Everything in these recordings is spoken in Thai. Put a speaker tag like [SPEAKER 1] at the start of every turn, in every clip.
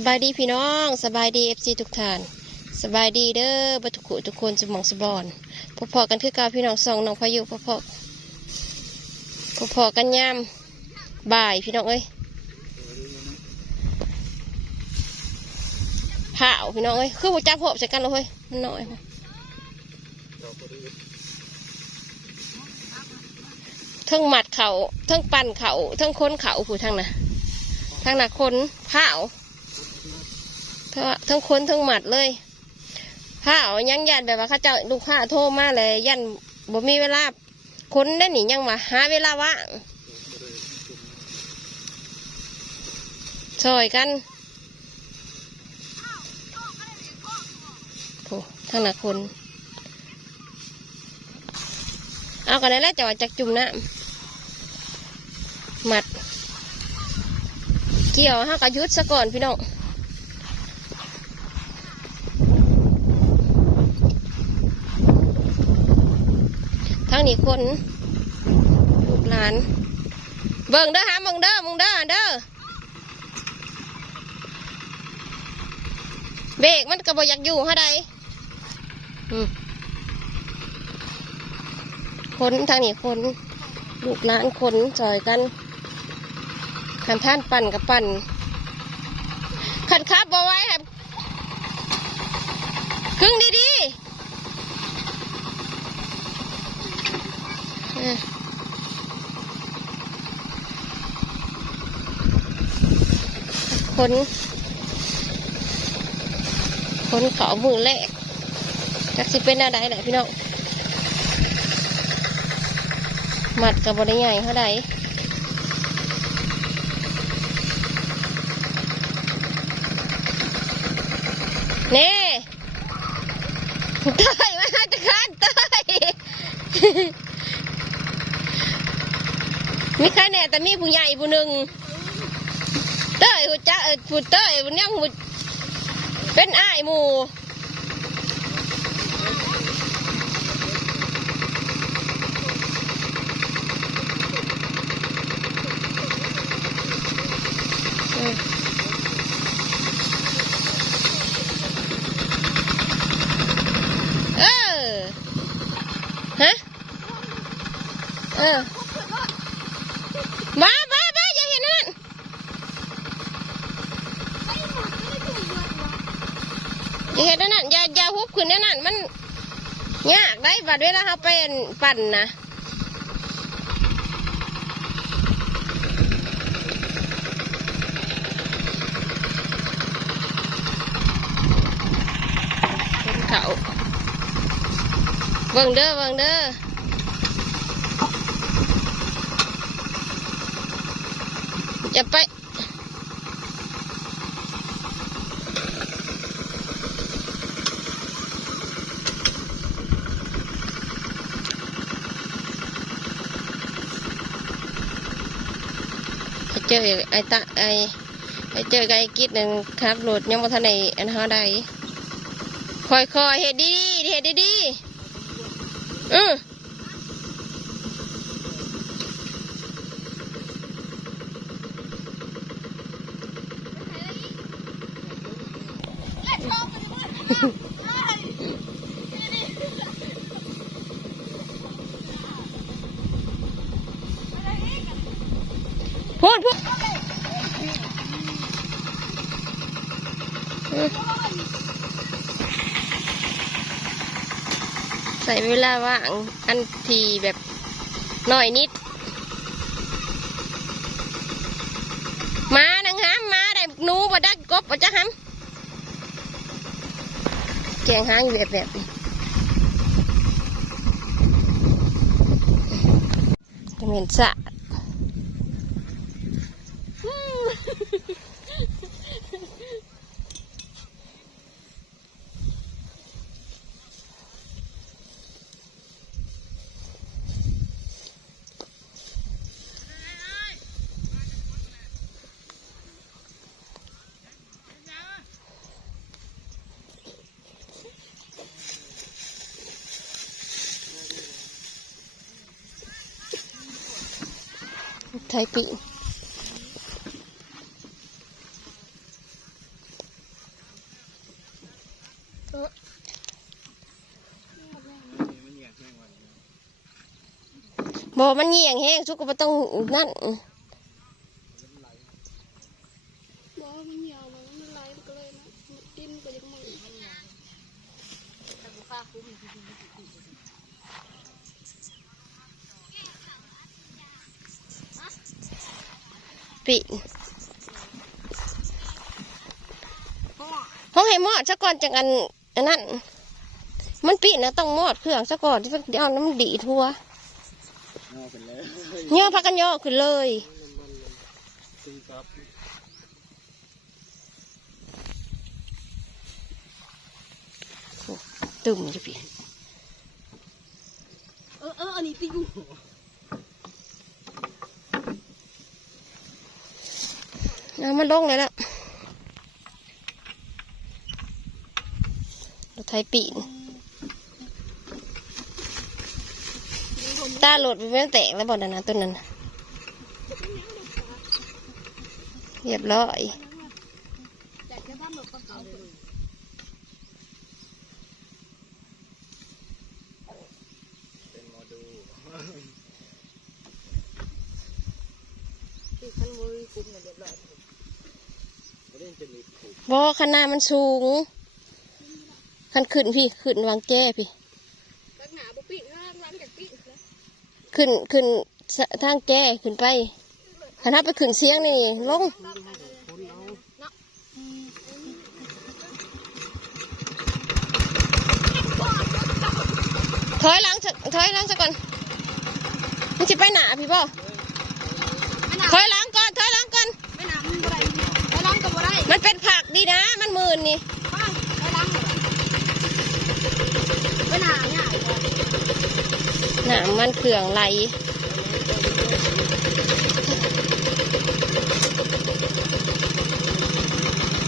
[SPEAKER 1] สบายดีพี่น้องสบายดีเอฟซีทุกท่านสบายดีเด้อบัตุกุทุกคนสมองสบอนพอๆกันคือกาพี่น้องสองน้องพายุพอๆพอๆกันยามบ่ายพี่น้องเอ้ยเผาพี่น้องเอ้ยคือหัวจักหอบใส่กันเลยเฮ้ยมันน้อยเทั้งหมัดเขาเทั้งปั่นเขาเทั้งค้นเขาผู้ทั้งน่ะทั้งน่ะค้นเผา ทั้งทั้งคนทั้งหมัดเลยผ้าเอายังยันแบบว่าข้าเจ้าลูกค้าโทรมาเลยยันบ่มีเวลาคนได้หนิยังมาหาเวลาว่างช่วยกันโอ้ทั้งหนักคน เอากันได้แล้วจะว่าจักจุ่มน้ำหมัด เกี่ยวห้ากระยุดซะก่อนพี่น้อง ทั้งนี้คนลูกหลาน เบิ่งเด้อฮะมึงเด้อมึงเด้อเด้อเบรกมันก็บ่อยากอยู่ฮะใดคนทางนี้คนลูกหลานคนจอยกันขันท่านปั่นกับปั่นขันขับบ่ไว้ครับครึ่งดีๆ เออคนคนเขามือแรกจักสิเป็นอะไรแหละพี่น้องหมัดกับบริใหญ่เท่าใดเน่เต้ยมาจะขานเต้ย มีใครแน่แต่มีผู้ใหญ่ผู้หนึ่งเต้ยผู้จ้าเอ่อผู้เต้ยผู้ยังผู้เป็นอ้ายหมู่ออเออฮะเออ บ้าบ้าบ้าอย่าเห็นนั่นอย่าเห็นนั่นอย่าอย่าฮุบขึ้นนั่นนั่นมันยากได้บัดเวลา เขาไปปั่นนะเป็นเขาเบิ่งเด้อเบิ่งเด้ออย่าไป เจอไอ้ตะไอ้ไปเจอกับไอ้กิ๊ดหนึ่งครับรถยังบ่ทันในอันหาใดคอยคอยเฮ็ดดีๆเฮ็ดดีๆอือพู เวลาว่างอันทีแบบหน่อยนิด มานังหามมาได้หนูบ่ได้กบบ่จะหามแกงหางอยู่แบบแบบจะเหม็นสะ ช้ปิบอกมันเหี่ยงแห้งทุกคนต้องนั่น ปิห้องให้หมอดซะก่อนจังอันอันนั้น มันปินะต้องหมอดเครื่องซะก่อนที่เดี๋ยวเอาน้ำดีทั่ว
[SPEAKER 2] เป็นแล้
[SPEAKER 1] ย่อพักกันย่อขึ้นเลย
[SPEAKER 2] ตึ
[SPEAKER 1] มจะพี่
[SPEAKER 3] เออเอออันนี้ติง
[SPEAKER 1] น้ำมันลงเลยละรถไทยปีนตาโหลดไปเป็นแตกแล้วบอลนะต้นนั้นเรียบร้อยา
[SPEAKER 3] กจะทำแบบกระเป๋า
[SPEAKER 2] เป็นโมดู
[SPEAKER 3] ติดคันมือคุ้มเนี่ยเรียบร้อย
[SPEAKER 2] ไม่ได้จะมีผูก
[SPEAKER 1] บอขนาดมันสูงขันขึ้นพี่ขึ้นวางแก้พี่
[SPEAKER 3] ลักหนาบุปิดนะหลังจากปิดแล้ว
[SPEAKER 1] ขึ้นขึ้นสะทางแก้ขึ้นไปขันถ้าไปขึ้นเสียงนี่ลง
[SPEAKER 2] คนเอา
[SPEAKER 1] ถอยหลังสักถอยหลังสักก่อนมันจะไปหนาพี่บ่ถอยหลังก่อนถอยหลังก่อน
[SPEAKER 3] ไม่หนามันบ่ได้ไปล้างกับบ่ได้
[SPEAKER 1] มันเป็นผัก ดีนะ มันหมื่นนี่
[SPEAKER 3] บ้างไปล้างไปหนาเนี่ย
[SPEAKER 1] หนามันเครื่องไหล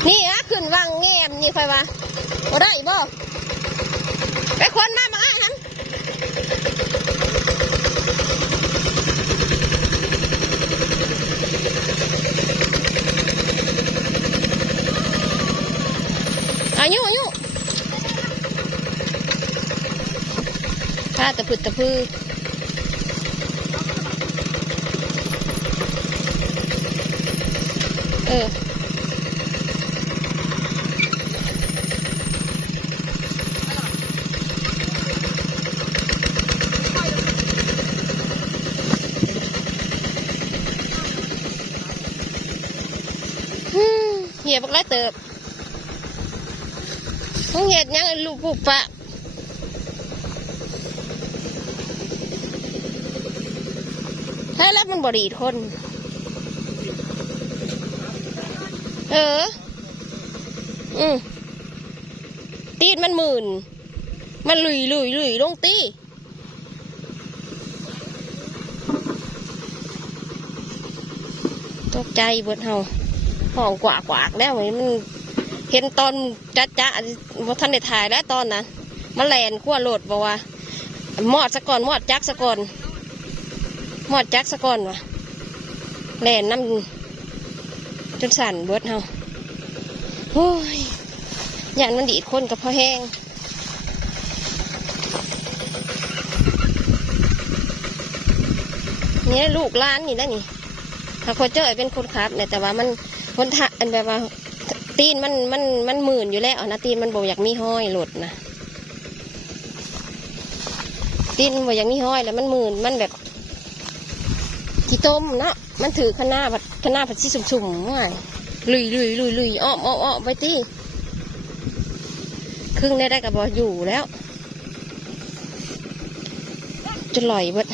[SPEAKER 1] นี่นะขึ้นวังแงมนี่ค่อยว่าบ่ได้บ่ไปคนมาบังอะฮันอายุอายุผ้าตะพึดตะพือเออเหียบักไรเติบต้องเห็ดยังลูกปุบปะ ถ้าแล้วมันบดีทน เออ อืมตีดมันหมื่น มันลุยลุยลุยลงตีตกใจเบิดเฮาห้องกวากวากแล้วมันเห็นตอนจ้าจ้าท่านได้ถ่ายแล้วตอนนั้นมาแลนขั้วโหลดบอกว่า มอดสะก่อนมอดจักสะก่อน หมอดจักสะก่อนวะแล่นน้ำจนสั่นเบิดเฮาโอ้ยยานมันดีดคนกับพ่อแห้งนี่ลูกร้านนี่นะนี่ถ้าคนเจอเป็นคนขับเนี่ยแต่ว่ามันคนทะอันแบบว่าตีนมันมันมันหมื่นอยู่แล้วนะตีนมันบอกอยากมีห้อยหลดนะตีนมันบอกอยากมีห้อยแล้วมันหมื่นมันแบบ ที่ต้มเนาะมันถือขนาบัดขนาบัดที่สุ่มๆว่าลุยลุยลุยลุยอ้อมอ้อมอ้อมไปตีครึ่งได้ได้กับบออยู่แล้วจะลอยบด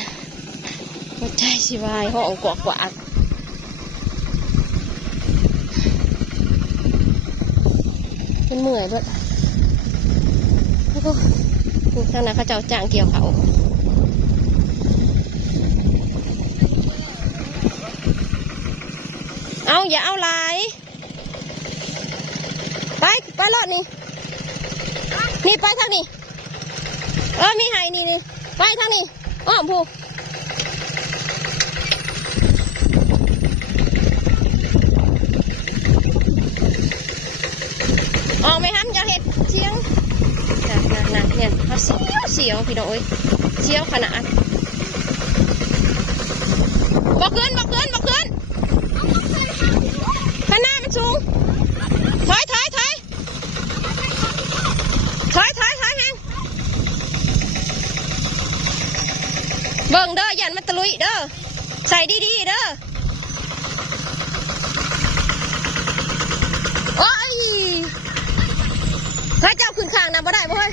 [SPEAKER 1] หัวใจสิวายห้องกวากกวากเป็นเมื่อยด้วยโอ้โหดูข้างหน้าเขาเจ้าจ้างเกี่ยวเขา เอาอย่าเอาหลายไปไปรอดนี่นี่ไปทางนี้เออมีไห้นี่นี่ไปทางนี้อ้อมผูออกไหมฮัมอย่าเห็ดเสียงก็เสียวเสียวพี่น้องเอ้ยเสียวขนาดบอกขึ้นบอกขึ้นบอกขึ้นข้างหน้ามันสูงถอยถอยถอยถอยถอยถอยแฮง เบิ่งเด้อยันมันตะลุยเด้อใส่ดีๆเด้อโอ้ยเฮ้ยเจ้าขึ้นข้างนะบ่ได้บ่เฮ้ย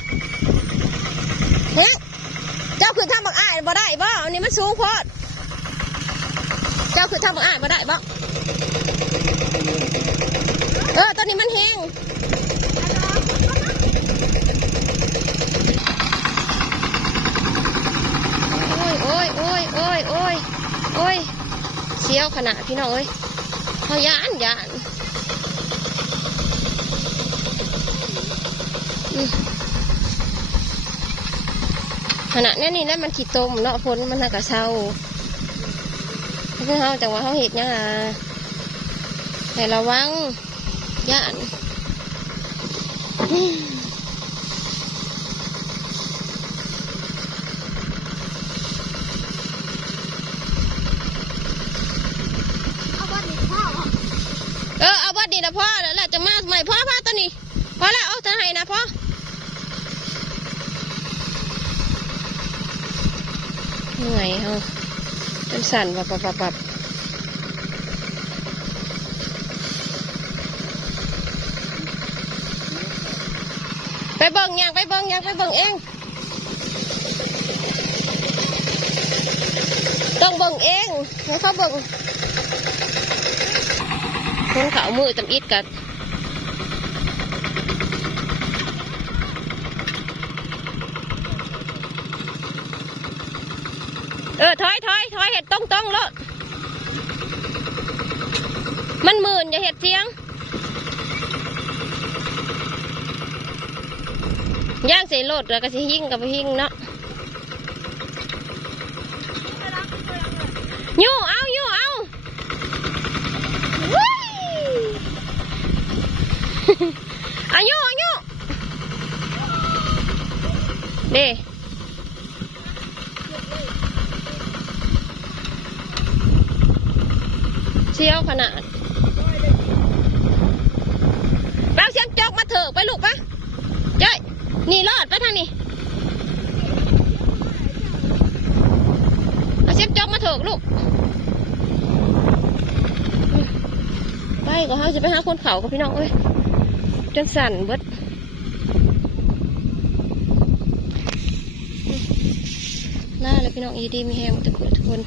[SPEAKER 1] เฮ้ยเจ้าขึ้นทางบักอ้ายบ่ได้บ่อันนี้มันสูงโพอดเจ้าขึ้นทางบักอ้ายบ่ได้บ่เออตัวนี้มันแห้งโอ้ยโอ้ยโอ้ยโอ้ยโอ้ยโอ้ยเสี ยวขนาดพี่น้องเอ้ยเขายานยานขนาดนี้นี่แล้วมันขีดตมเนาะพ้นมันน่ากระเช้าคือเขาจังว่าเขาเห็ดเนี่ยงอะแต่ระวังย่านอืม
[SPEAKER 3] เอาบ้านนี้พ่อ
[SPEAKER 1] เออเอาบัดดีนะ พ่อแล้วแหละจะมาใหม่พ่อพ่อตัวนี้พ่อแล้วเอาจะให้นะพ่อเหนื่อยเฮาจนสั่นปับปับปับปับไปเบิ่งยังไปเบิ่งยังไปเบิ่งเองต้องเบิ่งเองให้เขาเบิ่ง คนเขามือตำอิดกันเออถอยถอยถอยเห็ดต้องต้องแล้วมันหมื่นอย่าเห็ดเสียงย่างใส่รถแล้วก็สิหิ้งกับไปหิ้งเนาะยู่เอายู่เอา Whee! อายุอายุเด้เชี่ยวขนาดเราเสียงจอกมาเถอะไปลูกปะเจ้ย นี่รอดไปทางนี้เอาเสียงจอกมาเถอะลูก ไปก็เขาจะไปหาคนเขากับพี่น้องเอ้ยจนสั่นเบิดหน้าเลยพี่น้องอีดีมีแฮมทุกคนทุกคน